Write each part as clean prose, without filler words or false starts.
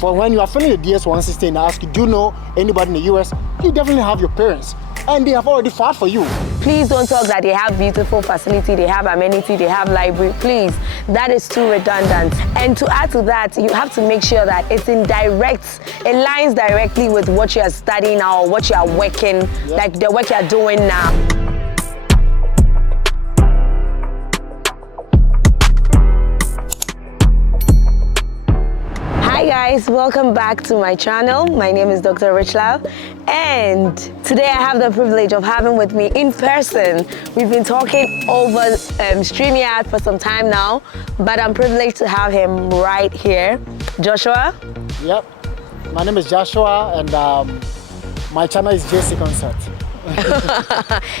For when you are filling the DS-160 and ask you, do you know anybody in the US? You definitely have your parents. And they have already fought for you. Please don't talk that they have beautiful facility, they have amenity, they have library. Please, that is too redundant. And to add to that, you have to make sure that it aligns directly with what you are studying now, or what you are working, like the work you are doing now. Hi guys, welcome back to my channel. My name is Dr. Richlove, and today I have the privilege of having with me in person. We've been talking over StreamYard for some time now, but I'm privileged to have him right here. Joshua? Yep, my name is Joshua, and my channel is JC Concise.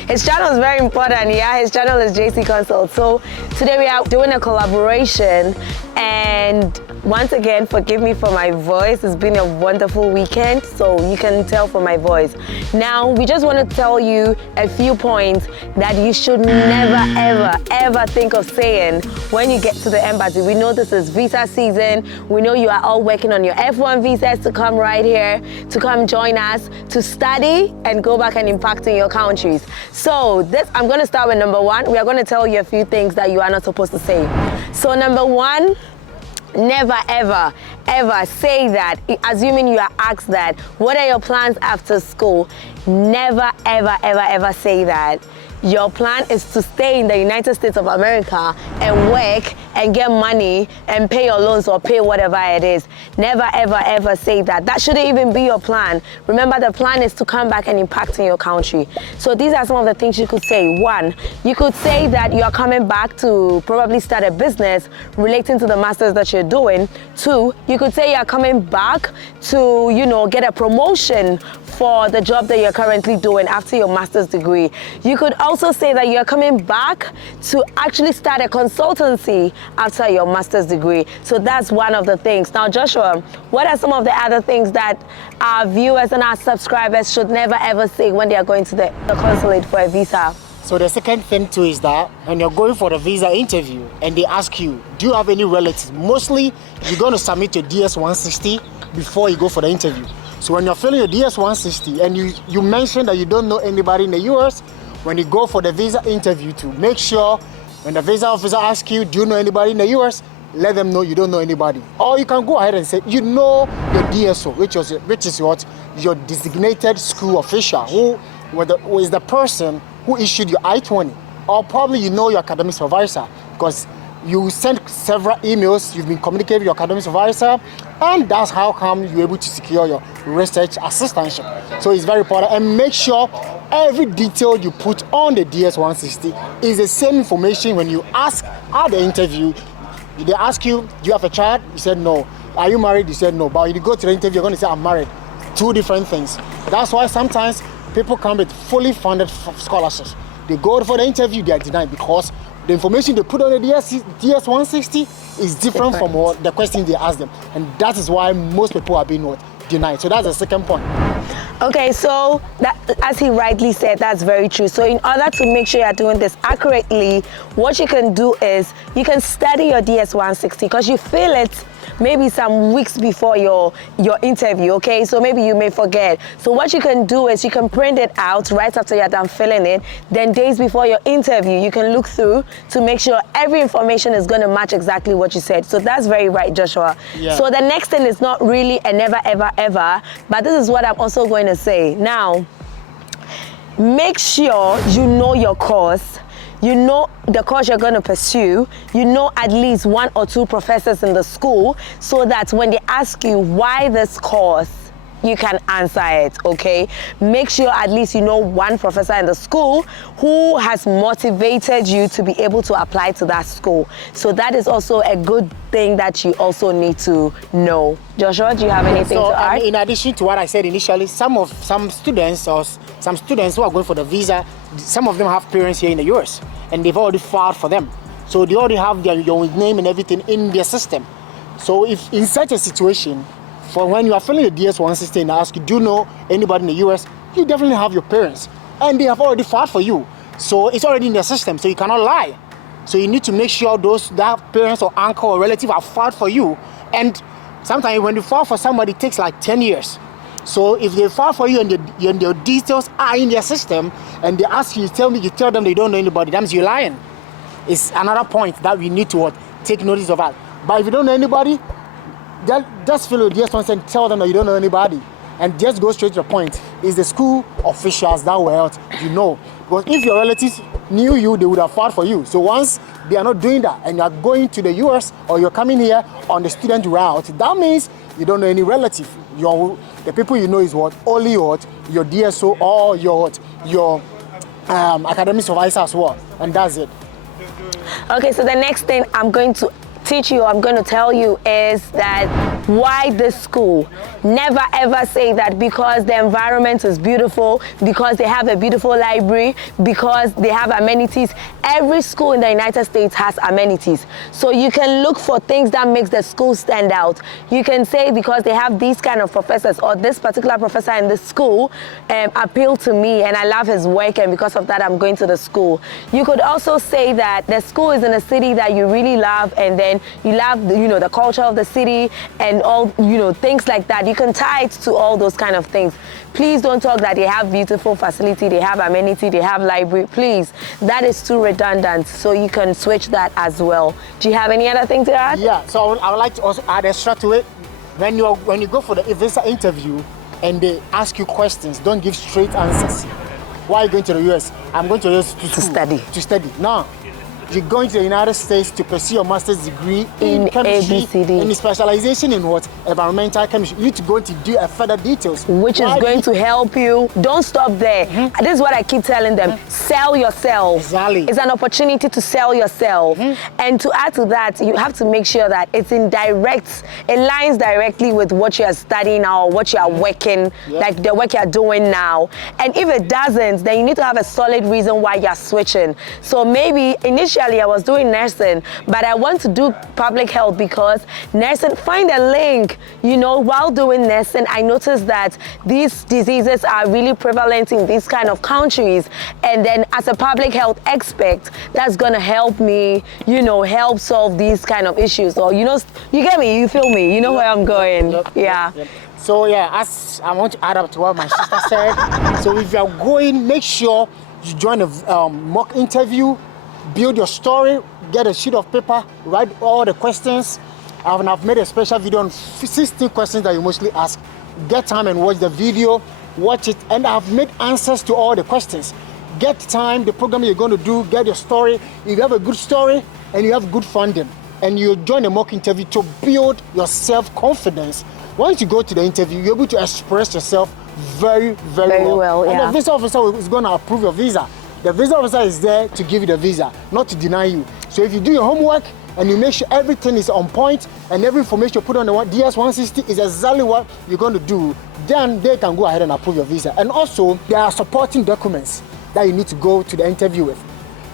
His channel is very important, yeah? His channel is JC Consult. So today we are doing a collaboration, and once again, forgive me for my voice. It's been a wonderful weekend, so you can tell from my voice. Now, we just want to tell you a few points that you should never, ever think of saying when you get to the embassy. We know this is visa season. We know you are all working on your F1 visas to come right here, to come join us, to study and go back and impact in your countries. So I'm going to start with number one. We are going to tell you a few things that you are not supposed to say. So number one, never ever say that, assuming you are asked that, what are your plans after school? Never ever say that. Your plan is to stay in the United States of America and work and get money and pay your loans or pay whatever it is. Never ever say that. That shouldn't even be your plan. Remember, the plan is to come back and impact in your country. So these are some of the things you could say. One, you could say that you are coming back to probably start a business relating to the masters that you're doing. Two, you could say you are coming back to, get a promotion for the job that you're currently doing after your master's degree. You could also say that you're coming back to actually start a consultancy after your master's degree. So that's one of the things. Now, Joshua, what are some of the other things that our viewers and our subscribers should never ever say when they are going to the consulate for a visa? So the second thing too is that when you're going for the visa interview and they ask you, do you have any relatives? Mostly, you're going to submit your DS-160 before you go for the interview. So when you're filling your DS-160 and you mention that you don't know anybody in the US, when you go for the visa interview, to make sure when the visa officer asks you, do you know anybody in the US, let them know you don't know anybody. Or you can go ahead and say, you know your DSO, which is what? Your designated school official, who is the person who issued your I-20. Or probably you know your academic supervisor, because you sent several emails, you've been communicating with your academic supervisor, and that's how come you're able to secure your research assistantship. So it's very important, and make sure every detail you put on the DS-160 is the same information when you ask at the interview. They ask you, do you have a child? You said no. Are you married? You said no. But when you go to the interview, you're going to say, I'm married. Two different things. That's why sometimes people come with fully funded scholarships. They go for the interview, they are denied because the information they put on the DS-160 is different from what the question they ask them. And that is why most people are being denied. So that's the second point. Okay, so that, as he rightly said, that's very true. So in order to make sure you're doing this accurately, what you can do is you can study your DS-160 because you feel it maybe some weeks before your interview, okay? So maybe you may forget. So what you can do is you can print it out right after you're done filling it. Then days before your interview, you can look through to make sure every information is going to match exactly what you said. So that's very right, Joshua. Yeah. So the next thing is not really a never, ever, but this is what I'm also going to say. Now, make sure you know your course. You know the course you're going to pursue. You know at least one or two professors in the school, so that when they ask you why this course, you can answer it, okay? Make sure at least you know one professor in the school who has motivated you to be able to apply to that school. So that is also a good thing that you also need to know. Joshua, do you have anything to add? In addition to what I said initially, some students who are going for the visa, some of them have parents here in the US and they've already filed for them. So they already have your name and everything in their system. So if in such a situation, for when you are filling the DS-160 and ask you, do you know anybody in the US, you definitely have your parents. And they have already filed for you. So it's already in their system, so you cannot lie. So you need to make sure that parents or uncle or relative have filed for you. And Sometimes when you file for somebody, it takes like 10 years. So if they file for you and your details are in their system and they ask you, you tell them they don't know anybody, that means you're lying. It's another point that we need to take notice of that. But if you don't know anybody, just fill with DS and tell them that you don't know anybody. And just go straight to the point. It's the school officials that will help you know. Because if your relatives knew you, they would have fought for you. So once they are not doing that and you are going to the US or you're coming here on the student route, that means you don't know any relative. The people you know is only your DSO or your academic supervisor as well. And that's it. Okay, so the next thing I'm going to teach you, I'm going to tell you is that why this school. Never ever say that because the environment is beautiful, because they have a beautiful library, because they have amenities. Every school in the United States has amenities. So you can look for things that makes the school stand out. You can say because they have these kind of professors or this particular professor in this school appeal to me and I love his work and because of that I'm going to the school. You could also say that the school is in a city that you really love and then you love the culture of the city and all things like that. You can tie it to all those kind of things. Please don't talk that they have beautiful facility, they have amenity, they have library. Please, that is too redundant. So you can switch that as well. Do you have any other thing to add? Yeah, so I would like to also add extra to it. When you go for the visa interview and they ask you questions, don't give straight answers. Why are you going to the US? I'm going to the US to study. To study. No. You're going to the United States to pursue your master's degree in chemistry and specialization in what? Environmental chemistry. You need to go to do a further details. Which is going to help you. Don't stop there. Mm-hmm. This is what I keep telling them. Mm-hmm. Sell yourself. Exactly. It's an opportunity to sell yourself. Mm-hmm. And to add to that, you have to make sure that it lines directly with what you are studying now or what you are working, like the work you are doing now. And if it doesn't, then you need to have a solid reason why you're switching. So maybe initially I was doing nursing, but I want to do public health because nursing, find a link. While doing nursing, I noticed that these diseases are really prevalent in these kind of countries. And then as a public health expert, that's going to help me, help solve these kind of issues. Or, you get me, you feel me, you know where I'm going. Yeah. So as I want to add up to what my sister said. So if you're going, make sure you join a mock interview. Build your story, get a sheet of paper, write all the questions. I've made a special video on 16 questions that you mostly ask. Get time and watch the video, watch it, and I've made answers to all the questions. Get time, the program you're going to do, get your story. If you have a good story and you have good funding, and you join a mock interview to build your self-confidence, once you go to the interview, you're able to express yourself very, very well. Yeah. And the visa officer is going to approve your visa. The visa officer is there to give you the visa, not to deny you. So if you do your homework and you make sure everything is on point and every information you put on the DS-160 is exactly what you're going to do, then they can go ahead and approve your visa. And also, there are supporting documents that you need to go to the interview with.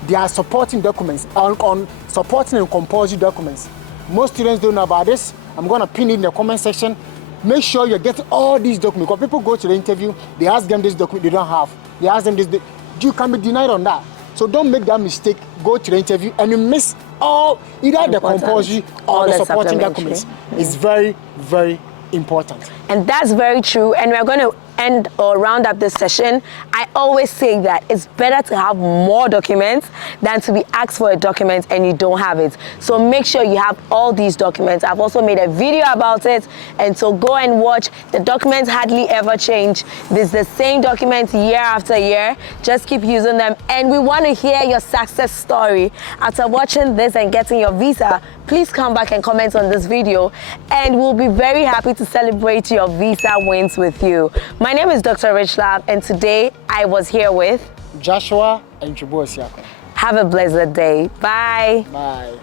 There are supporting documents, on supporting and compulsory documents. Most students don't know about this. I'm going to pin it in the comment section. Make sure you're getting all these documents. Because people go to the interview, they ask them this document they don't have. They ask them this. You can be denied on that. So don't make that mistake. Go to the interview and you miss either the compulsory or the supporting documents. It's very, very important. And that's very true. And we're going to end or round up this session. I always say that it's better to have more documents than to be asked for a document and you don't have it. So make sure you have all these documents. I've also made a video about it, and so go and watch. The documents hardly ever change. It's the same documents year after year. Just keep using them, and we want to hear your success story. After watching this and getting your visa, please come back and comment on this video, and we'll be very happy to celebrate your visa wins with you. My name is Dr. Rich Lab, and today I was here with Joshua and Chubo Siako. Have a blessed day. Bye. Bye.